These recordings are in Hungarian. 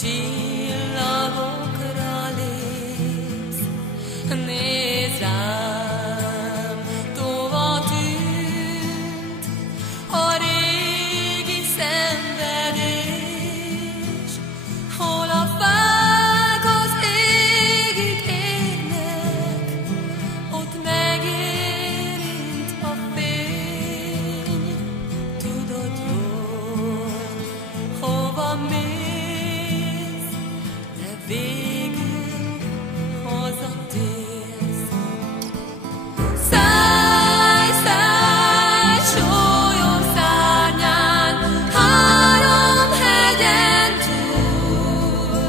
Csillagokra lépsz, nézd rám, tova tűnt a régi szenvedés, hol a fák az égig érnek, ott megérint a fény. Tudod jól, hova mész, de végül hazatérsz. Szállj, szállj, sólyom szárnyán, három hegyen túl.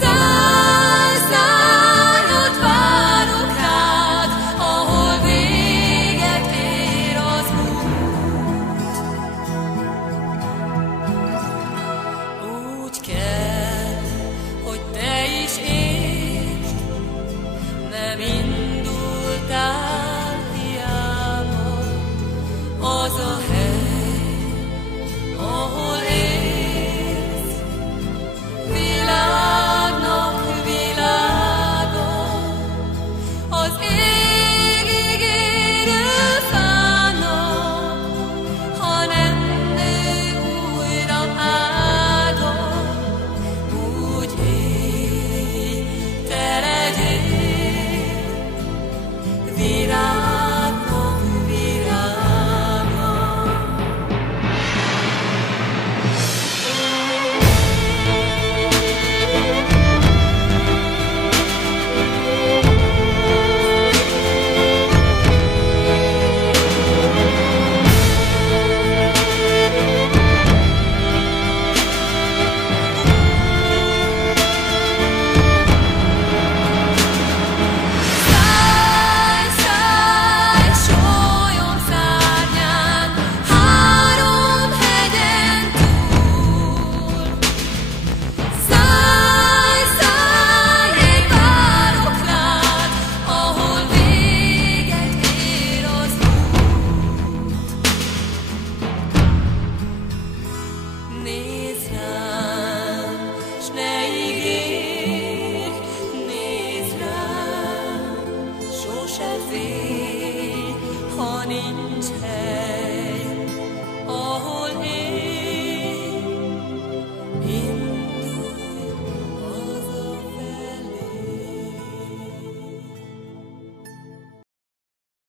Szállj, szállj, ott várok rád, ahol véget ér az út. Úgy kell, hogy te is értsd, nem indultál hiába. Az a hely, ahol élsz, világnak világa, az égig érő fának, ha nem nő újra ága. Úgy élj, te legyél virágnak virága. Szállj, szállj, sólyom szárnyán, három hegyen túl. Szállj, szállj, én várok rád, ahol véget ér az út. Nézd rám, s ne ígérj, nézd rám, sose félj, ha nincs hely.